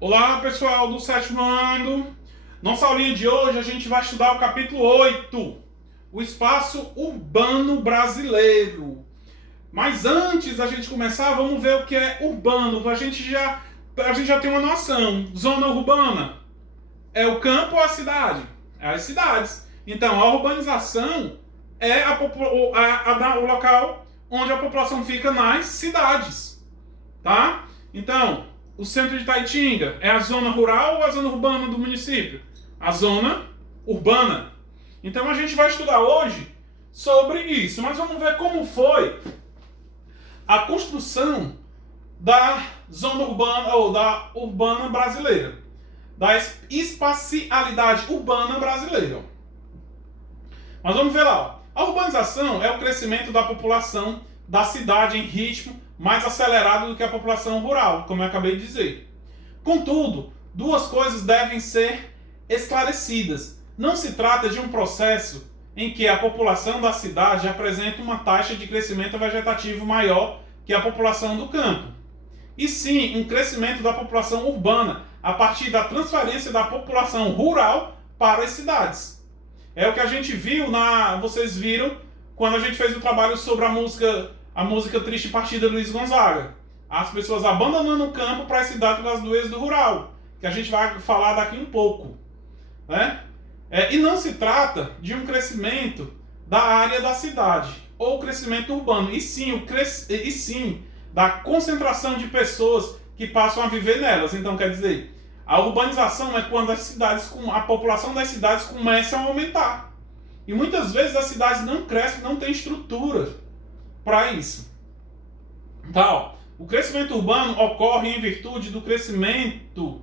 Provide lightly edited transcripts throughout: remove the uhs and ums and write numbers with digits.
Olá pessoal do sétimo ano, nossa aulinha de hoje a gente vai estudar o capítulo 8, o espaço urbano brasileiro. Mas antes da gente começar, vamos ver o que é urbano, a gente já tem uma noção. Zona urbana é o campo ou a cidade? É as cidades. Então a urbanização é o local onde a população fica nas cidades, tá? Então, o centro de Taitinga é a zona rural ou a zona urbana do município? A zona urbana. Então a gente vai estudar hoje sobre isso, mas vamos ver como foi a construção da zona urbana ou da urbana brasileira, da espacialidade urbana brasileira. Mas vamos ver lá. A urbanização é o crescimento da população da cidade em ritmo mais acelerado do que a população rural, como eu acabei de dizer. Contudo, duas coisas devem ser esclarecidas. Não se trata de um processo em que a população da cidade apresenta uma taxa de crescimento vegetativo maior que a população do campo, e sim um crescimento da população urbana a partir da transferência da população rural para as cidades. É o que a gente viu vocês viram quando a gente fez o trabalho sobre a música Triste Partida de Luiz Gonzaga. As pessoas abandonando o campo para as cidades por causa do êxodo rural, que a gente vai falar daqui um pouco, né? E não se trata de um crescimento da área da cidade ou crescimento urbano, e sim da concentração de pessoas que passam a viver nelas. Então, quer dizer, a urbanização é quando a população das cidades começa a aumentar. E muitas vezes as cidades não crescem, não tem estrutura para isso. Então, o crescimento urbano ocorre em virtude do crescimento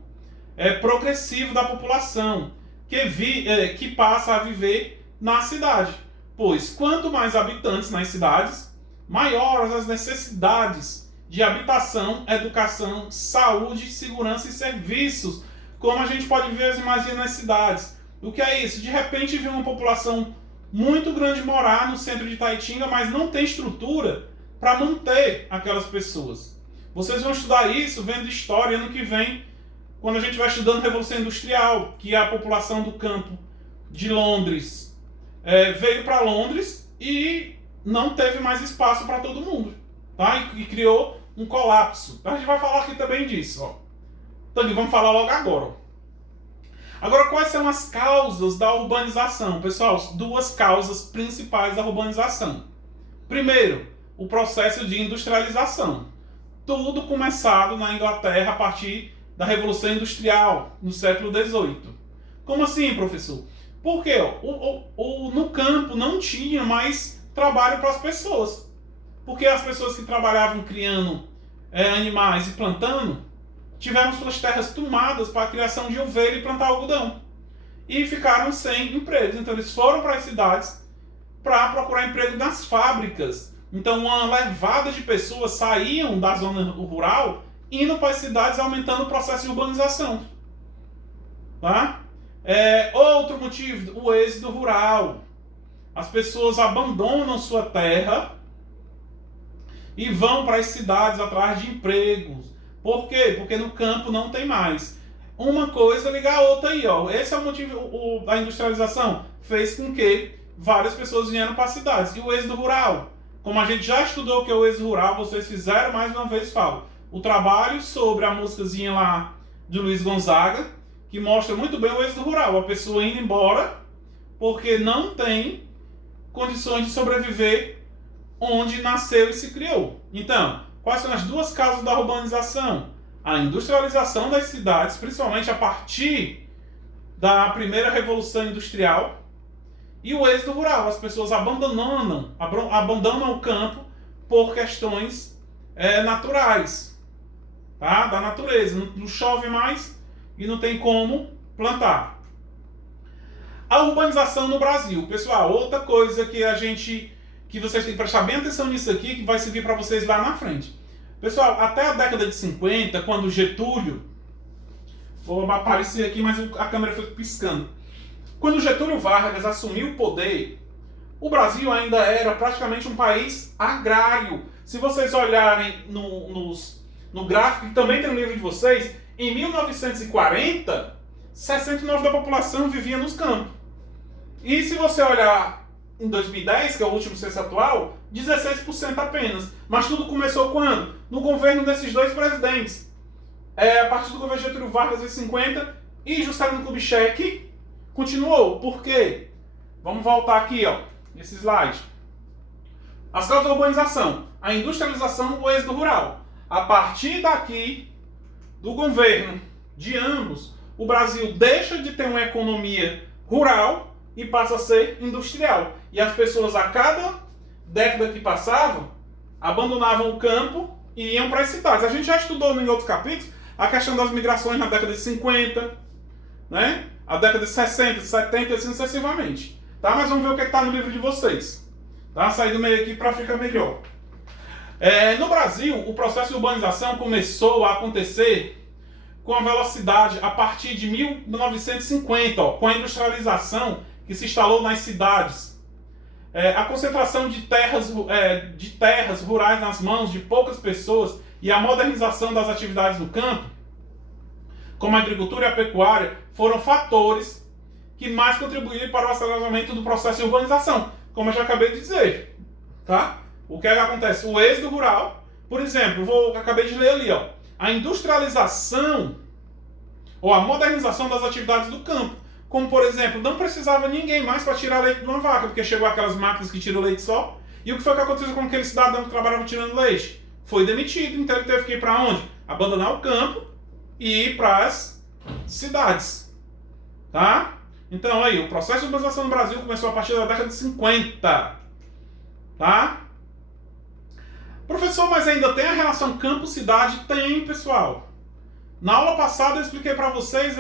progressivo da população, que passa a viver na cidade. Pois, quanto mais habitantes nas cidades, maiores as necessidades de habitação, educação, saúde, segurança e serviços, como a gente pode ver as imagens nas cidades. O que é isso? De repente vê uma população muito grande morar no centro de Taitinga, mas não tem estrutura para manter aquelas pessoas. Vocês vão estudar isso vendo história ano que vem, quando a gente vai estudando Revolução Industrial, que a população do campo de Londres veio para Londres e não teve mais espaço para todo mundo, tá? E criou um colapso. A gente vai falar aqui também disso, ó. Então vamos falar logo agora. Agora, quais são as causas da urbanização? Pessoal, duas causas principais da urbanização. Primeiro, o processo de industrialização. Tudo começado na Inglaterra a partir da Revolução Industrial, no século XVIII. Como assim, professor? Porque no campo não tinha mais trabalho para as pessoas. Porque as pessoas que trabalhavam criando animais e plantando tiveram suas terras tomadas para a criação de ovelha e plantar algodão. E ficaram sem empregos. Então eles foram para as cidades para procurar emprego nas fábricas. Então uma levada de pessoas saíam da zona rural indo para as cidades, aumentando o processo de urbanização. Tá? Outro motivo, o êxodo rural. As pessoas abandonam sua terra e vão para as cidades atrás de empregos. Por quê? Porque no campo não tem mais. Uma coisa liga a outra aí, ó. Esse é o motivo da industrialização. Fez com que várias pessoas vieram para as cidades. E o êxodo rural? Como a gente já estudou o que é o êxodo rural, vocês fizeram, mais uma vez falo. O trabalho sobre a músicazinha lá de Luiz Gonzaga, que mostra muito bem o êxodo rural. A pessoa indo embora porque não tem condições de sobreviver onde nasceu e se criou. Então, quais são as duas causas da urbanização? A industrialização das cidades, principalmente a partir da primeira revolução industrial, e o êxodo rural. As pessoas abandonam o campo por questões naturais, tá? Da natureza. Não chove mais e não tem como plantar. A urbanização no Brasil. Pessoal, outra coisa que vocês têm que prestar bem atenção nisso aqui, que vai servir para vocês lá na frente. Pessoal, até a década de 50, quando Getúlio... Vou aparecer aqui, mas a câmera foi piscando. Quando Getúlio Vargas assumiu o poder, o Brasil ainda era praticamente um país agrário. Se vocês olharem no gráfico, que também tem no livro de vocês, Em 1940, 69% da população vivia nos campos. E se você olhar em 2010, que é o último censo atual, 16% apenas. Mas tudo começou quando? No governo desses dois presidentes. A partir do governo Getúlio Vargas em 50 e Juscelino Kubitschek continuou. Por quê? Vamos voltar aqui, ó, nesse slide. As causas da urbanização, a industrialização, o êxodo rural. A partir daqui, do governo de ambos, o Brasil deixa de ter uma economia rural e passa a ser industrial. E as pessoas, a cada década que passavam, abandonavam o campo e iam para as cidades. A gente já estudou em outros capítulos a questão das migrações na década de 50, né? A década de 60, 70 e assim sucessivamente. Tá? Mas vamos ver o que está no livro de vocês. Tá? Sair do meio aqui para ficar melhor. No Brasil, o processo de urbanização começou a acontecer com a velocidade a partir de 1950, ó, com a industrialização que se instalou nas cidades. A concentração de terras rurais nas mãos de poucas pessoas e a modernização das atividades no campo, como a agricultura e a pecuária, foram fatores que mais contribuíram para o aceleramento do processo de urbanização, como eu já acabei de dizer. Tá? O que acontece? O êxodo rural, por exemplo, acabei de ler ali, ó, a industrialização ou a modernização das atividades do campo. Como, por exemplo, não precisava ninguém mais para tirar leite de uma vaca, porque chegou aquelas máquinas que tiram leite só. E o que foi que aconteceu com aquele cidadão que trabalhava tirando leite? Foi demitido, então ele teve que ir para onde? Abandonar o campo e ir para as cidades. Tá? Então aí, o processo de urbanização no Brasil começou a partir da década de 50. Tá? Professor, mas ainda tem a relação campo-cidade? Tem, pessoal. Na aula passada eu expliquei para vocês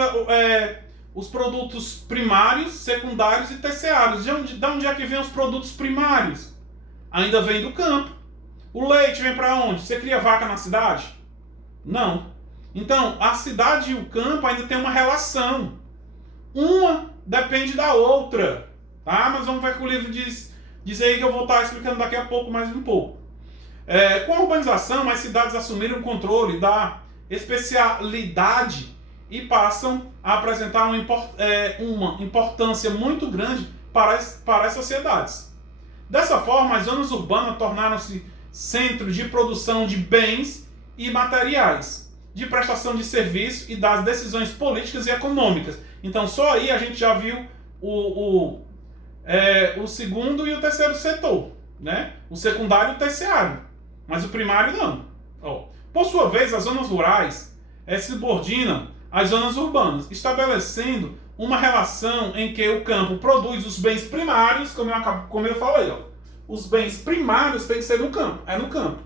os produtos primários, secundários e terciários. De onde é que vem os produtos primários? Ainda vem do campo. O leite vem para onde? Você cria vaca na cidade? Não. Então, a cidade e o campo ainda tem uma relação. Uma depende da outra. Tá? Mas vamos ver o que o livro diz aí, que eu vou estar explicando daqui a pouco, mais um pouco. Com a urbanização, as cidades assumiram o controle da especialidade e passam a apresentar uma importância muito grande para as sociedades. Dessa forma, as zonas urbanas tornaram-se centros de produção de bens e materiais, de prestação de serviço e das decisões políticas e econômicas. Então, só aí a gente já viu o segundo e o terceiro setor, né? O secundário e o terciário, mas o primário não. Por sua vez, as zonas rurais se subordinam às zonas urbanas, estabelecendo uma relação em que o campo produz os bens primários, como eu falei, ó. Os bens primários têm que ser no campo, no campo.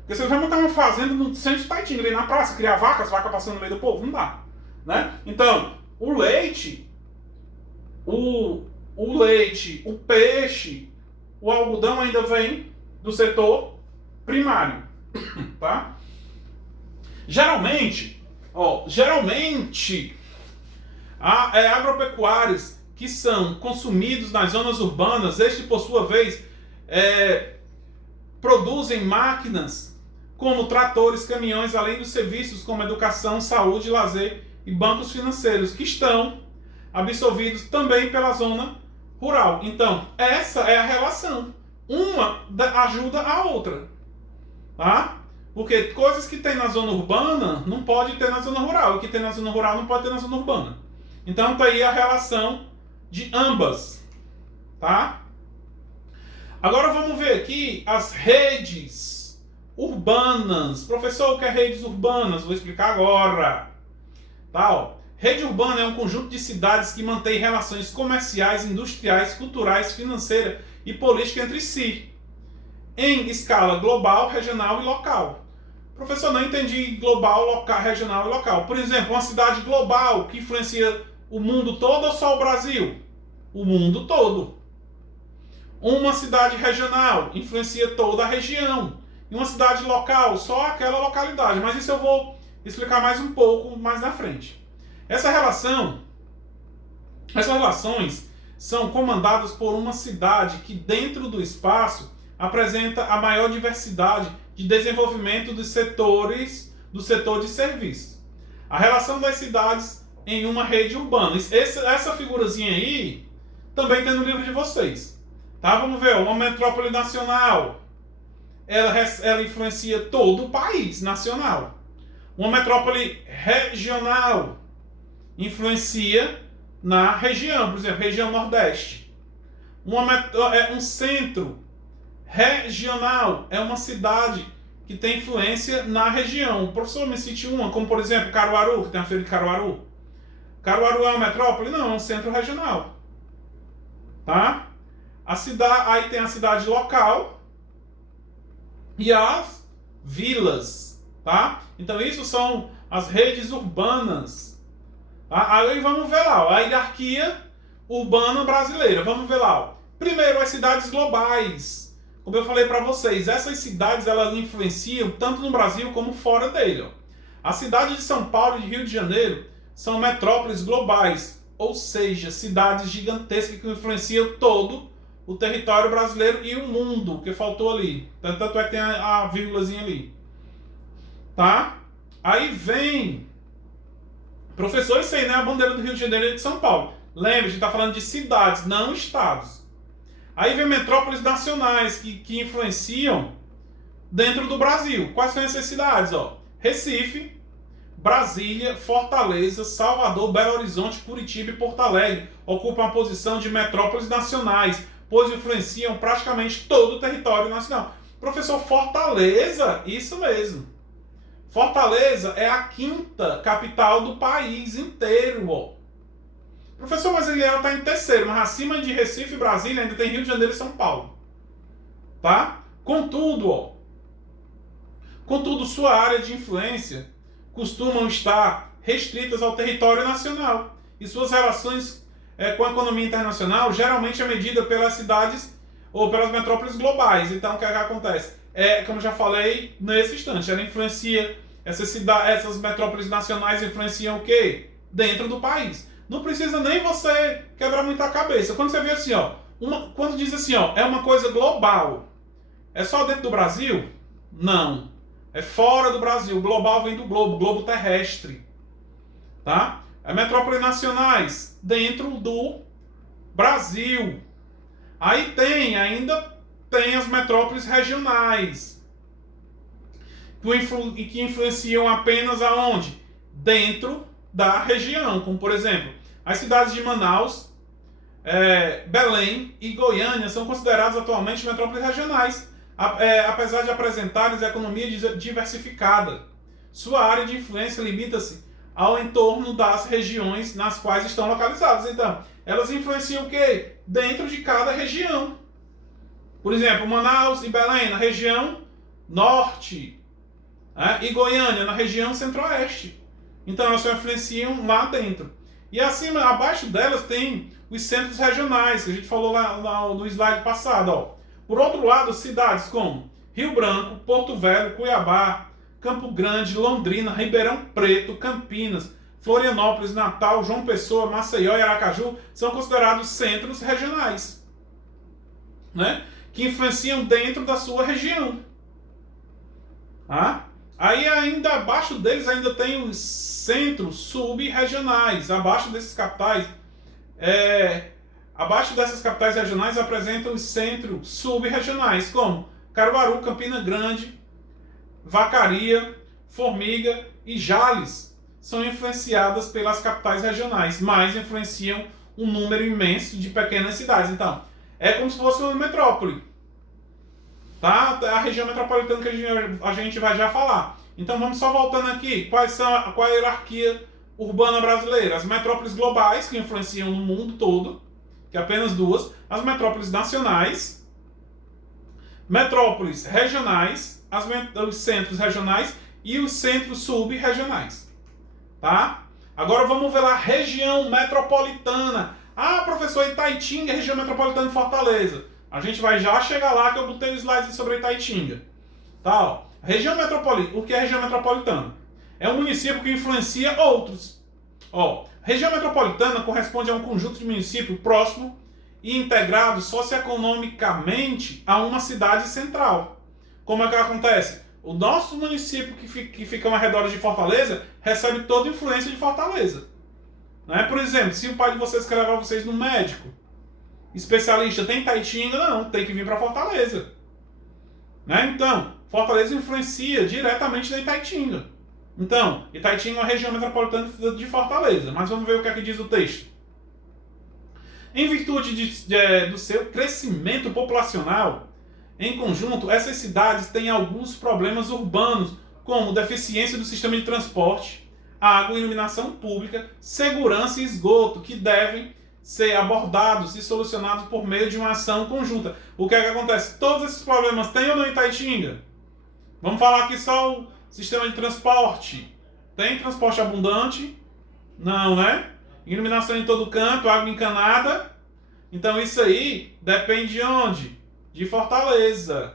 Porque você vai montar uma fazenda no centro de Taitinga, ali na praça, criar vacas, vaca passando no meio do povo, não dá. Né? Então, o leite, o peixe, o algodão ainda vem do setor primário. Tá? Geralmente, agropecuários que são consumidos nas zonas urbanas, este por sua vez produzem máquinas como tratores, caminhões, além dos serviços como educação, saúde, lazer e bancos financeiros, que estão absorvidos também pela zona rural. Então, essa é a relação. Uma ajuda a outra. Tá? Porque coisas que tem na zona urbana não pode ter na zona rural, e que tem na zona rural não pode ter na zona urbana. Então tá aí a relação de ambas. Tá? Agora vamos ver aqui as redes urbanas. Professor, o que é redes urbanas? Vou explicar agora. Tá, rede urbana é um conjunto de cidades que mantém relações comerciais, industriais, culturais, financeiras e políticas entre si, em escala global, regional e local. Professor, não entendi global, local, regional e local. Por exemplo, uma cidade global que influencia o mundo todo ou só o Brasil? O mundo todo. Uma cidade regional influencia toda a região. E uma cidade local, só aquela localidade. Mas isso eu vou explicar mais um pouco mais na frente. Essas relações são comandadas por uma cidade que dentro do espaço apresenta a maior diversidade de desenvolvimento do setor de serviços. A relação das cidades em uma rede urbana. Essa figurazinha aí também tem no livro de vocês. Tá? Vamos ver, uma metrópole nacional, ela influencia todo o país nacional. Uma metrópole regional influencia na região, por exemplo, região Nordeste. Um centro regional é uma cidade que tem influência na região. O professor me cite uma, como por exemplo Caruaru, que tem a feira de Caruaru. Caruaru é uma metrópole? Não, é um centro regional. Tá? Aí tem a cidade local e as vilas, tá? Então isso são as redes urbanas. Tá? Aí vamos ver lá, a hierarquia urbana brasileira. Vamos ver lá. Ó. Primeiro, as cidades globais. Como eu falei para vocês, essas cidades elas influenciam tanto no Brasil como fora dele. Ó. A cidade de São Paulo e de Rio de Janeiro são metrópoles globais, ou seja, cidades gigantescas que influenciam todo o território brasileiro e o mundo, que faltou ali. Tanto é que tem a vírgulazinha ali. Tá? Aí vem... Professor, isso aí, né? A bandeira do Rio de Janeiro e de São Paulo. Lembre, a gente está falando de cidades, não estados. Aí vem metrópoles nacionais que influenciam dentro do Brasil. Quais são essas cidades? Ó? Recife, Brasília, Fortaleza, Salvador, Belo Horizonte, Curitiba e Porto Alegre ocupam a posição de metrópoles nacionais, pois influenciam praticamente todo o território nacional. Professor, Fortaleza? Isso mesmo. Fortaleza é a 5ª capital do país inteiro. Ó. Professor, mas ele está em terceiro, mas acima de Recife e Brasília ainda tem Rio de Janeiro e São Paulo. Tá? Contudo, sua área de influência costumam estar restritas ao território nacional e suas relações com a economia internacional geralmente é medida pelas cidades ou pelas metrópoles globais. Então, o que acontece? Como eu já falei nesse instante, ela influencia, essas metrópoles nacionais influenciam o quê? Dentro do país. Não precisa nem você quebrar muita cabeça. Quando você vê assim, ó, quando diz assim, ó, é uma coisa global, é só dentro do Brasil? Não. É fora do Brasil. Global vem do globo terrestre. Tá? É metrópoles nacionais dentro do Brasil. Aí ainda tem as metrópoles regionais, que influenciam apenas aonde? Dentro da região, como por exemplo, as cidades de Manaus, Belém e Goiânia são consideradas atualmente metrópoles regionais, apesar de apresentarem economia diversificada. Sua área de influência limita-se ao entorno das regiões nas quais estão localizadas. Então, elas influenciam o quê? Dentro de cada região. Por exemplo, Manaus e Belém na região norte, e Goiânia na região centro-oeste. Então, elas só influenciam lá dentro. E abaixo delas tem os centros regionais, que a gente falou lá no slide passado. Ó. Por outro lado, cidades como Rio Branco, Porto Velho, Cuiabá, Campo Grande, Londrina, Ribeirão Preto, Campinas, Florianópolis, Natal, João Pessoa, Maceió e Aracaju são considerados centros regionais, né? Que influenciam dentro da sua região. Aí ainda abaixo deles ainda tem os centros sub-regionais. Abaixo desses capitais, abaixo dessas capitais regionais apresentam os centros sub-regionais, como Caruaru, Campina Grande, Vacaria, Formiga e Jales são influenciadas pelas capitais regionais, mas influenciam um número imenso de pequenas cidades. Então, é como se fosse uma metrópole. Tá? A região metropolitana que a gente vai já falar. Então, vamos só voltando aqui. Qual é a hierarquia urbana brasileira? As metrópoles globais, que influenciam no mundo todo, que é apenas 2. As metrópoles nacionais, metrópoles regionais, os centros regionais e os centros sub-regionais. Tá? Agora vamos ver lá, região metropolitana. Professor, Itaitinga é região metropolitana de Fortaleza. A gente vai já chegar lá, que eu botei o slide sobre Itaitinga. Tá, ó. Região metropolitana. O que é região metropolitana? É um município que influencia outros. Ó, região metropolitana corresponde a um conjunto de municípios próximo e integrado socioeconomicamente a uma cidade central. Como é que acontece? o nosso município que fica ao redor de Fortaleza recebe toda a influência de Fortaleza. Né? Por exemplo, se o pai de vocês quer levar vocês no médico, especialista, tem Itaitinga? Não, tem que vir para Fortaleza. Né? Então, Fortaleza influencia diretamente na Itaitinga. Então, Itaitinga é uma região metropolitana de Fortaleza. Mas vamos ver o que é que diz o texto. Em virtude do seu crescimento populacional, em conjunto, essas cidades têm alguns problemas urbanos, como deficiência do sistema de transporte, água, iluminação pública, segurança e esgoto, que devem ser abordados e solucionados por meio de uma ação conjunta. O que é que acontece? Todos esses problemas tem ou não em Itaitinga? Vamos falar aqui só o sistema de transporte. Tem transporte abundante? Não, né? Iluminação em todo canto, água encanada. Então isso aí depende de onde? De Fortaleza.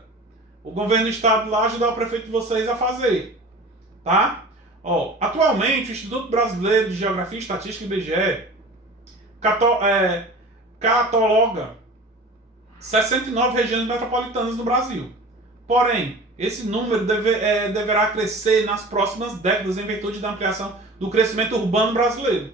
O governo do estado lá ajuda o prefeito de vocês a fazer. Tá? Ó, atualmente o Instituto Brasileiro de Geografia e Estatística, IBGE, cataloga 69 regiões metropolitanas no Brasil. Porém, esse número deverá crescer nas próximas décadas em virtude da ampliação do crescimento urbano brasileiro.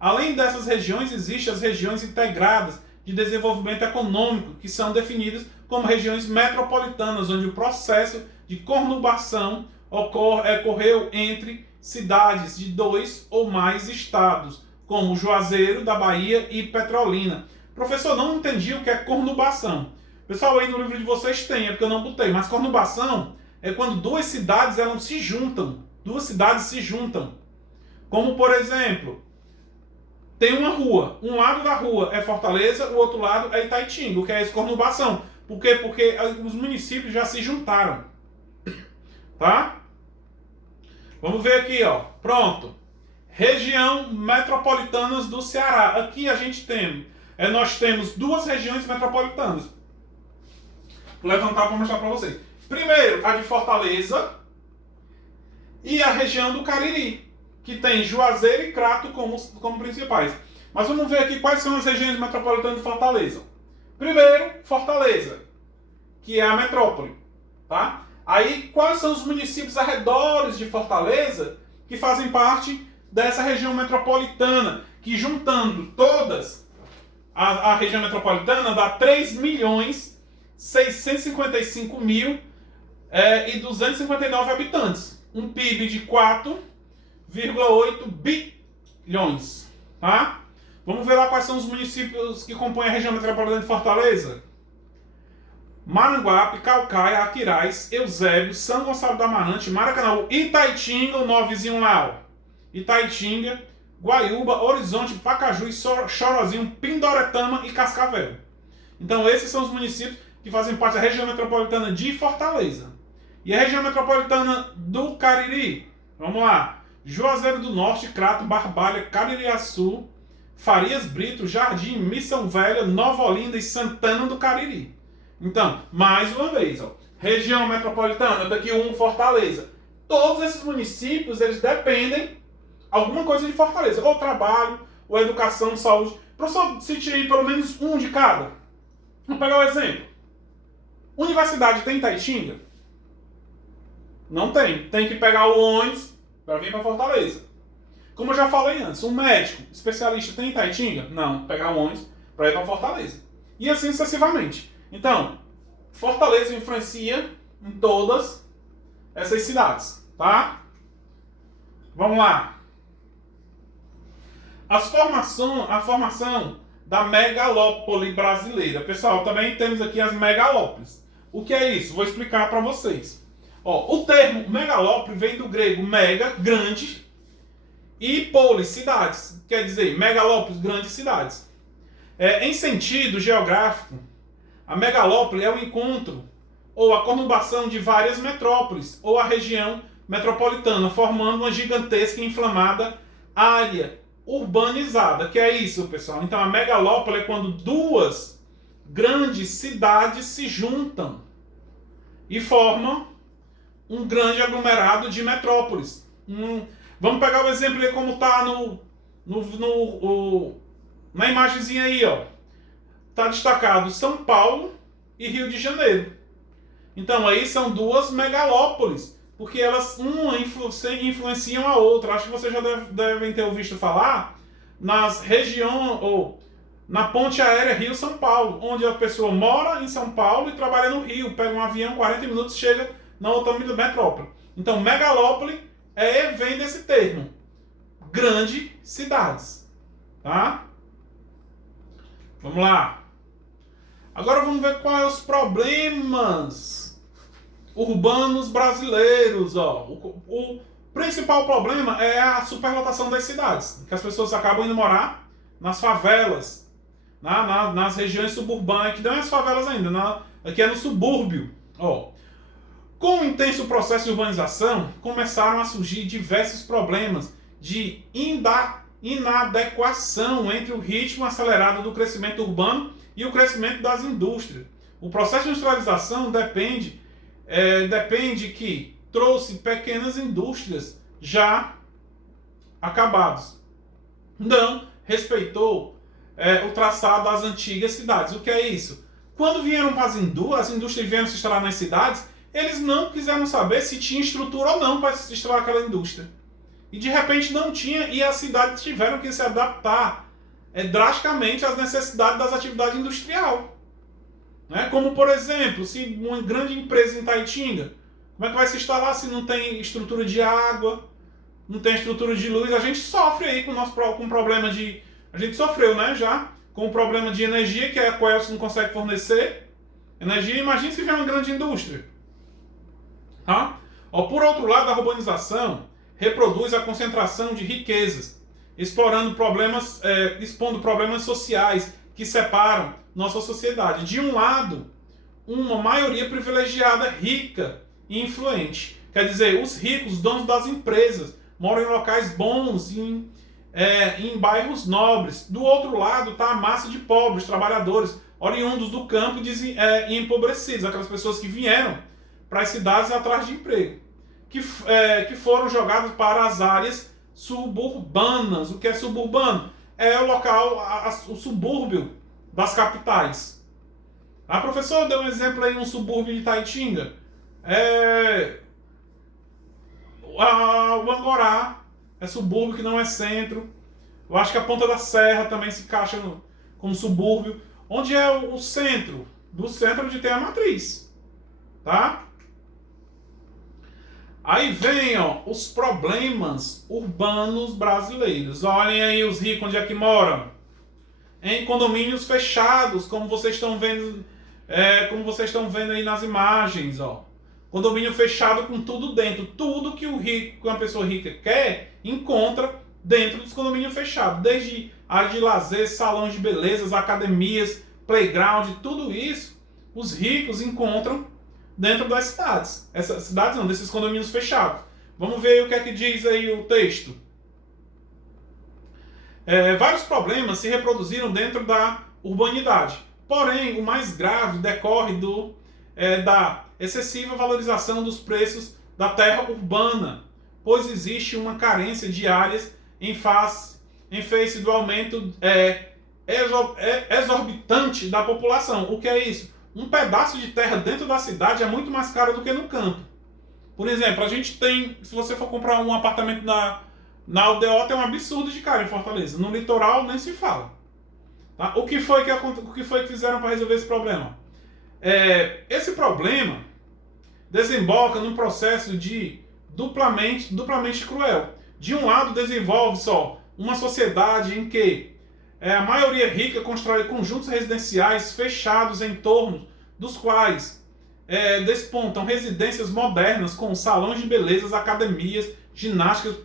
Além dessas regiões, existem as regiões integradas de desenvolvimento econômico, que são definidas como regiões metropolitanas, onde o processo de conurbação ocorreu entre cidades de 2 ou mais estados, como Juazeiro, da Bahia e Petrolina. Professor, não entendi o que é conurbação. Pessoal, aí no livro de vocês tem, é porque eu não botei, mas conurbação é quando duas cidades elas se juntam. Duas cidades se juntam. Como, por exemplo, tem uma rua. Um lado da rua é Fortaleza, o outro lado é Itaitinga, o que é essa conurbação. Por quê? Porque os municípios já se juntaram. Tá? Vamos ver aqui, ó. Pronto. Região metropolitanas do Ceará. Aqui a gente tem, nós temos duas regiões metropolitanas. Vou levantar para mostrar para vocês. Primeiro, a de Fortaleza e a região do Cariri, que tem Juazeiro e Crato como principais. Mas vamos ver aqui quais são as regiões metropolitanas de Fortaleza. Primeiro, Fortaleza, que é a metrópole. Tá? Aí, quais são os municípios arredores de Fortaleza que fazem parte dessa região metropolitana, que juntando todas a região metropolitana dá 3.655.259 habitantes. Um PIB de 4,8 bilhões. Tá? Vamos ver lá quais são os municípios que compõem a região metropolitana de Fortaleza. Maranguape, Caucaia, Aquiraz, Eusébio, São Gonçalo do Amarante, Maracanaú, Itaitinga, o 9 vizinho lá, ó. Itaitinga, Guaiúba, Horizonte, Pacaju, Chorozinho, Pindoretama e Cascavel. Então esses são os municípios que fazem parte da região metropolitana de Fortaleza. E a região metropolitana do Cariri? Vamos lá. Juazeiro do Norte, Crato, Barbalha, Caririaçu, Farias Brito, Jardim, Missão Velha, Nova Olinda e Santana do Cariri. Então, mais uma vez, ó, região metropolitana, daqui Fortaleza. Todos esses municípios, eles dependem alguma coisa de Fortaleza. Ou trabalho, ou educação, saúde. Professor, cite aí pelo menos um de cada. Vamos pegar o exemplo. Universidade tem Itaitinga? Não tem. Tem que pegar o ônibus para vir para Fortaleza. Como eu já falei antes, um médico especialista tem Itaitinga? Não. Pegar o ônibus para ir para Fortaleza. E assim sucessivamente. Então, Fortaleza influencia em todas essas cidades, tá? Vamos lá. A formação da megalópole brasileira. Pessoal, também temos aqui as megalópolis. O que é isso? Vou explicar para vocês. Ó, o termo megalópole vem do grego mega, grande, e polis, cidades. Quer dizer, megalópolis, grandes cidades. Em sentido geográfico, a megalópole é o encontro ou a conurbação de várias metrópoles ou a região metropolitana, formando uma gigantesca e inflamada área urbanizada. Que é isso, pessoal? Então a megalópole é quando duas grandes cidades se juntam e formam um grande aglomerado de metrópoles. Vamos pegar o exemplo aí como está na imagenzinha aí, ó. Está destacado São Paulo e Rio de Janeiro. Então aí são duas megalópolis, porque elas uma influenciam a outra. Acho que vocês já devem ter ouvido falar nas regiões, ou na ponte aérea Rio-São Paulo, onde a pessoa mora em São Paulo e trabalha no Rio, pega um avião, 40 minutos, chega na outra metrópole. Então megalópole vem desse termo, grandes cidades, tá? Vamos lá. Agora vamos ver quais são os problemas urbanos brasileiros. O principal problema é a superlotação das cidades, que as pessoas acabam indo morar nas favelas, nas regiões suburbanas, que não é as favelas ainda, aqui é no subúrbio. Com o intenso processo de urbanização, começaram a surgir diversos problemas de inadequação entre o ritmo acelerado do crescimento urbano e o crescimento das indústrias. O processo de industrialização depende que trouxe pequenas indústrias já acabadas. Não respeitou o traçado das antigas cidades. O que é isso? Quando vieram para as indústrias vieram se instalar nas cidades, eles não quiseram saber se tinha estrutura ou não para se instalar aquela indústria. E de repente não tinha, e as cidades tiveram que se adaptar drasticamente às necessidades das atividades industriais. Como, por exemplo, se uma grande empresa em Taitinga, como é que vai se instalar se não tem estrutura de água, não tem estrutura de luz? A gente sofre aí com problema de... A gente sofreu, já com o problema de energia, que a Coelce não consegue fornecer energia. Imagina se vier uma grande indústria. Por outro lado, a urbanização reproduz a concentração de riquezas, expondo problemas sociais que separam nossa sociedade. De um lado, uma maioria privilegiada, rica e influente. Quer dizer, os ricos, os donos das empresas, moram em locais bons, em bairros nobres. Do outro lado está a massa de pobres, trabalhadores, oriundos do campo e empobrecidos, aquelas pessoas que vieram para as cidades atrás de emprego, que foram jogados para as áreas suburbanas. O que é suburbano? É o local, o subúrbio das capitais. A professora deu um exemplo aí, um subúrbio de Taitinga. O Angorá é subúrbio que não é centro. Eu acho que a Ponta da Serra também se encaixa como subúrbio. Onde é o centro? Do centro onde tem a matriz. Tá? Aí vem os problemas urbanos brasileiros. Olhem aí os ricos onde é que moram. Em condomínios fechados, como vocês estão vendo, aí nas imagens. Condomínio fechado com tudo dentro. Tudo que uma pessoa rica quer, encontra dentro dos condomínios fechados. Desde área de lazer, salões de belezas, academias, playground, tudo isso, os ricos encontram dentro das cidades. Essas cidades não, desses condomínios fechados. Vamos ver o que é que diz aí o texto. Vários problemas se reproduziram dentro da urbanidade. Porém, o mais grave decorre da excessiva valorização dos preços da terra urbana, pois existe uma carência de áreas em face do aumento exorbitante da população. O que é isso? Um pedaço de terra dentro da cidade é muito mais caro do que no campo. Por exemplo, a gente tem, se você for comprar um apartamento na aldeota, é um absurdo de caro em Fortaleza. No litoral nem se fala. Tá? O que foi que fizeram para resolver esse problema? Esse problema desemboca num processo de duplamente cruel. De um lado, desenvolve só uma sociedade em que a maioria rica constrói conjuntos residenciais fechados em torno dos quais despontam residências modernas com salões de belezas, academias, ginásticas,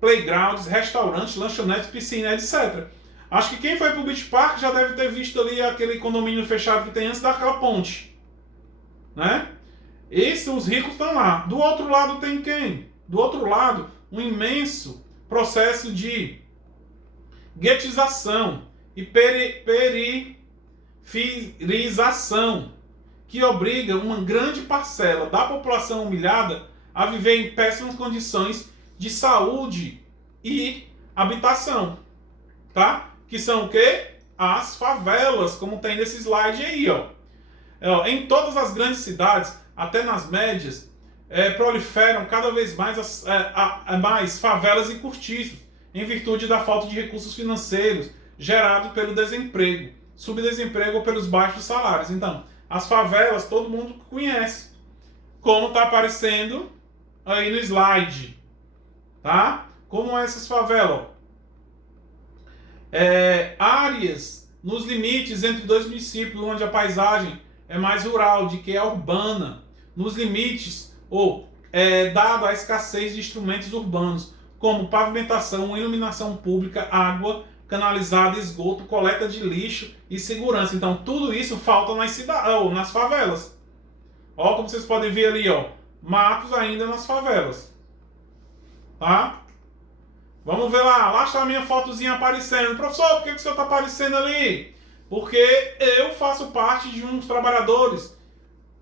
playgrounds, restaurantes, lanchonetes, piscina, etc. Acho que quem foi pro Beach Park já deve ter visto ali aquele condomínio fechado que tem antes daquela ponte. Os ricos estão lá. Do outro lado tem quem? Do outro lado, um imenso processo de guetização e periferização que obriga uma grande parcela da população humilhada a viver em péssimas condições de saúde e habitação, tá? Que são o quê? As favelas, como tem nesse slide aí, Em todas as grandes cidades, até nas médias, proliferam cada vez mais mais favelas e cortiços, em virtude da falta de recursos financeiros gerado pelo desemprego, subdesemprego ou pelos baixos salários. Então, as favelas todo mundo conhece, como está aparecendo aí no slide, tá? Como essas favelas, áreas nos limites entre dois municípios, onde a paisagem é mais rural do que a urbana, nos limites dado a escassez de instrumentos urbanos, como pavimentação, iluminação pública, água canalizada, esgoto, coleta de lixo e segurança. Então, tudo isso falta nas cidades, nas favelas. Ó, como vocês podem ver ali, ó, matos ainda nas favelas. Tá? Vamos ver lá. Lá está a minha fotozinha aparecendo. Professor, por que o senhor está aparecendo ali? Porque eu faço parte de uns trabalhadores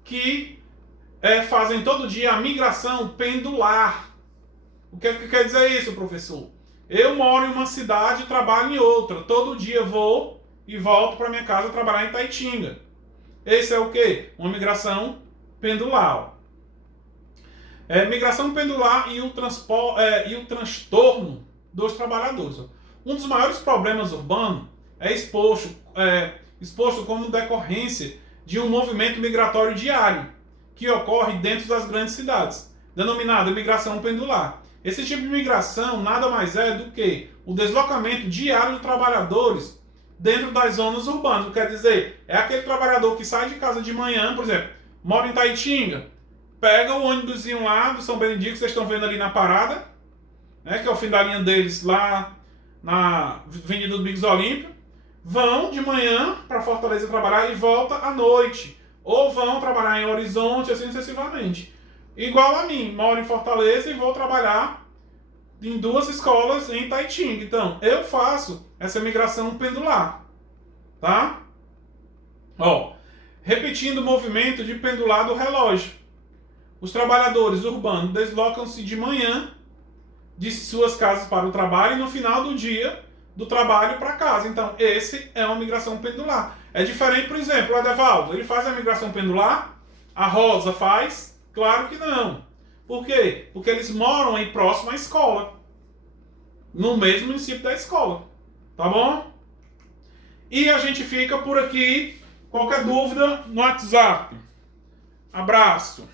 que fazem todo dia a migração pendular. O que quer dizer isso, professor? Eu moro em uma cidade e trabalho em outra. Todo dia vou e volto para minha casa trabalhar em Taitinga. Esse é o quê? Uma migração pendular. Migração pendular e o transtorno dos trabalhadores. Um dos maiores problemas urbanos é exposto como decorrência de um movimento migratório diário que ocorre dentro das grandes cidades, denominada migração pendular. Esse tipo de migração nada mais é do que o deslocamento diário de trabalhadores dentro das zonas urbanas. Quer dizer, é aquele trabalhador que sai de casa de manhã, por exemplo, mora em Taitinga, pega o ônibusinho lá do São Benedito, que vocês estão vendo ali na parada, né, que é o fim da linha deles lá na Avenida do Bigos Olímpio, vão de manhã para Fortaleza trabalhar e volta à noite. Ou vão trabalhar em Horizonte, assim sucessivamente. Igual a mim, moro em Fortaleza e vou trabalhar em duas escolas em Taitinga. Então, eu faço essa migração pendular. Tá? Ó, repetindo o movimento de pendular do relógio. Os trabalhadores urbanos deslocam-se de manhã de suas casas para o trabalho e no final do dia do trabalho para casa. Então, esse é uma migração pendular. É diferente, por exemplo, o Edevaldo, ele faz a migração pendular, a Rosa faz? Claro que não. Por quê? Porque eles moram aí próximo à escola, no mesmo município da escola. Tá bom? E a gente fica por aqui. Qualquer dúvida no WhatsApp. Abraço.